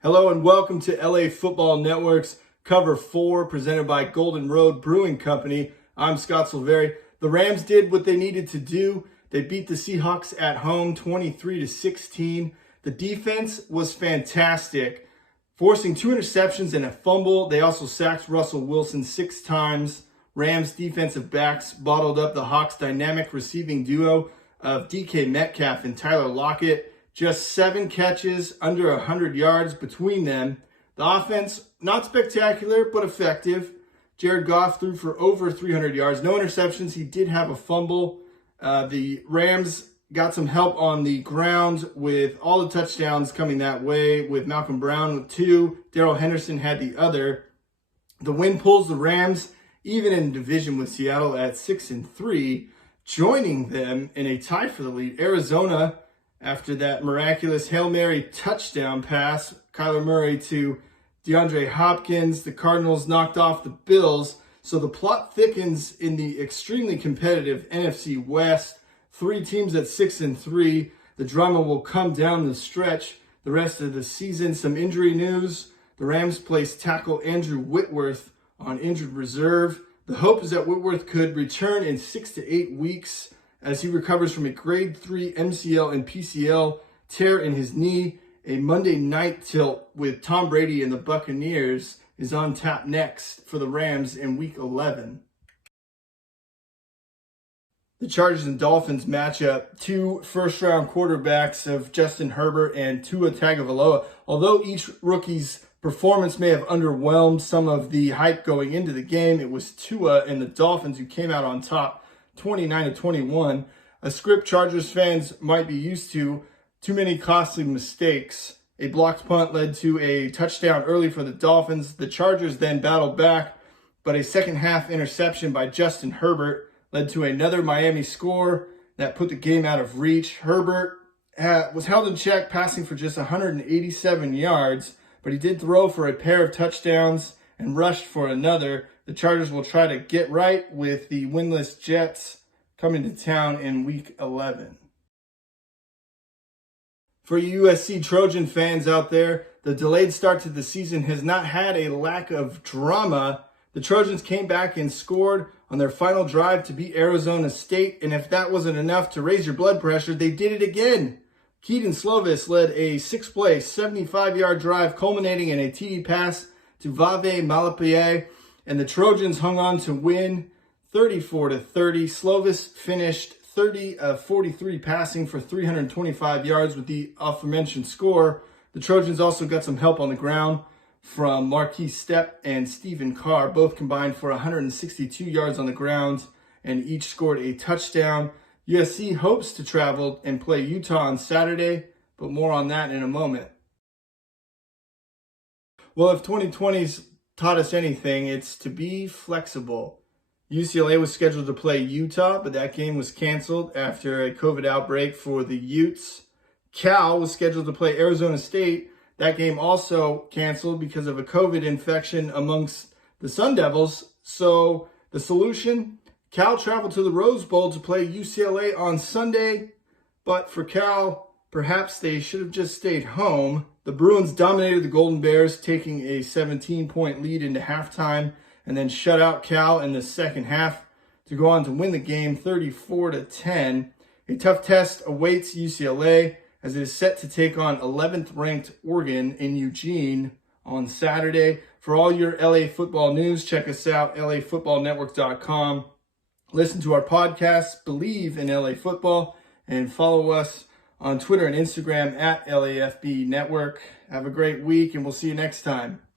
Hello and welcome to LA Football Network's Cover 4 presented by Golden Road Brewing Company. I'm Scott Silveri. The Rams did what they needed to do. They beat the Seahawks at home 23-16. The defense was fantastic, forcing 2 interceptions and a fumble. They also sacked Russell Wilson 6 times. Rams defensive backs bottled up the Hawks' dynamic receiving duo of DK Metcalf and Tyler Lockett. Just 7 catches, under 100 yards between them. The offense, not spectacular, but effective. Jared Goff threw for over 300 yards. No interceptions. He did have a fumble. The Rams got some help on the ground with all the touchdowns coming that way, with Malcolm Brown with 2. Darrell Henderson had the other. The win pulls the Rams even in division with Seattle at 6-3, joining them in a tie for the lead. Arizona, after that miraculous Hail Mary touchdown pass, Kyler Murray to DeAndre Hopkins, the Cardinals knocked off the Bills. So the plot thickens in the extremely competitive NFC West. 3 teams at 6-3. The drama will come down the stretch the rest of the season. Some injury news. The Rams placed tackle Andrew Whitworth on injured reserve. The hope is that Whitworth could return in 6 to 8 weeks as he recovers from a grade 3 MCL and PCL tear in his knee. A Monday night tilt with Tom Brady and the Buccaneers is on tap next for the Rams in Week 11. The Chargers and Dolphins match up 2 first-round quarterbacks of Justin Herbert and Tua Tagovailoa. Although each rookie's performance may have underwhelmed some of the hype going into the game, it was Tua and the Dolphins who came out on top 29-21, a script Chargers fans might be used to. Too many costly mistakes. A blocked punt led to a touchdown early for the Dolphins. The Chargers then battled back, but a second-half interception by Justin Herbert led to another Miami score that put the game out of reach. Herbert was held in check, passing for just 187 yards, but he did throw for a pair of touchdowns and rushed for another. The Chargers will try to get right with the winless Jets coming to town in Week 11. For you USC Trojan fans out there, the delayed start to the season has not had a lack of drama. The Trojans came back and scored on their final drive to beat Arizona State, and if that wasn't enough to raise your blood pressure, they did it again. Kedon Slovis led a 6-play, 75-yard drive culminating in a TD pass to Vave Malapie, and the Trojans hung on to win 34-30. Slovis finished 30 of 43 passing for 325 yards with the aforementioned score. The Trojans also got some help on the ground from Marquise Stepp and Stephen Carr. Both combined for 162 yards on the ground and each scored a touchdown. USC hopes to travel and play Utah on Saturday, but more on that in a moment. Well, if 2020's taught us anything, it's to be flexible. UCLA was scheduled to play Utah, but that game was canceled after a COVID outbreak for the Utes. Cal was scheduled to play Arizona State. That game also canceled because of a COVID infection amongst the Sun Devils. So the solution, Cal traveled to the Rose Bowl to play UCLA on Sunday, but for Cal, perhaps they should have just stayed home. The Bruins dominated the Golden Bears, taking a 17-point lead into halftime, and then shut out Cal in the second half to go on to win the game 34-10. A tough test awaits UCLA as it is set to take on 11th-ranked Oregon in Eugene on Saturday. For all your LA football news, check us out, lafootballnetwork.com. Listen to our podcast, Believe in LA Football, and follow us on Twitter and Instagram at LAFB Network. Have a great week, and we'll see you next time.